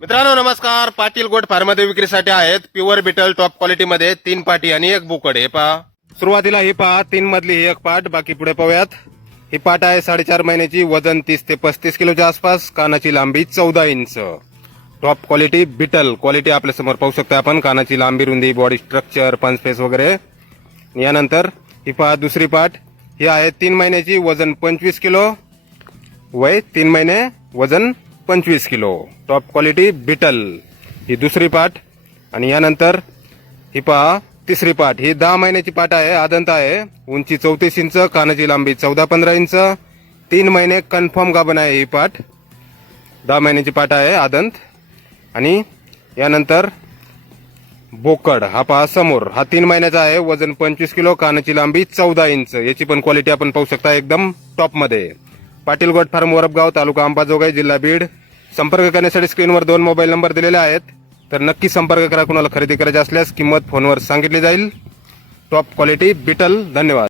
मित्रांनो नमस्कार. पाटील गोट फार्ममध्ये विक्रीसाठी आहेत. प्युअर बिटल टॉप क्वालिटीमध्ये तीन पाटी आणि एक बोकड. हे पहा. सुरुवातीला ही पहा. तीन मधली ही एक पाट. बाकी पुढे पाहूयात. ही पाट आहे साडेचार महिन्याची. वजन तीस ते पस्तीस किलोच्या आसपास. कानाची लांबी चौदा inch. Top quality Beetal quality आपल्यासमोर पाहू शकता आपण. कानाची लांबी रुंदी बॉडी स्ट्रक्चर पंचफेस वगैरे. यानंतर ही पहा दुसरी पाट. ही आहे तीन महिन्याची. वजन पंचवीस किलो. वय तीन महिने. वजन पंचवीस किलो. टॉप क्वालिटी बिटल ही दुसरी पाट आणि यानंतर ही पहा तिसरी पाट ही दहा महिन्याची पाठ आहे आदंत आहे. उंची चौतीस इंच कानाची लांबी चौदा पंधरा इंच. तीन महिने कन्फर्म गाभण आहे ही पाट दहा महिन्याची पाठ आहे आदंत. आणि यानंतर बोकड. हा पहा समोर. हा तीन महिन्याचा आहे वजन पंचवीस किलो कानाची लांबी चौदा इंच. याची पण क्वालिटी आपण पाहू शकता एकदम टॉपमध्ये पाटील गोट फार्म वरपगाव तालुका अंबाजोगाई जिल्हा बीड. संपर्क करण्यासाठी स्क्रीनवर दोन मोबाईल नंबर दिलेले आहेत. तर नक्की संपर्क करा कुणाला खरेदी करायची असल्यास किंमत फोनवर सांगितली जाईल. टॉप क्वालिटी बिटल धन्यवाद.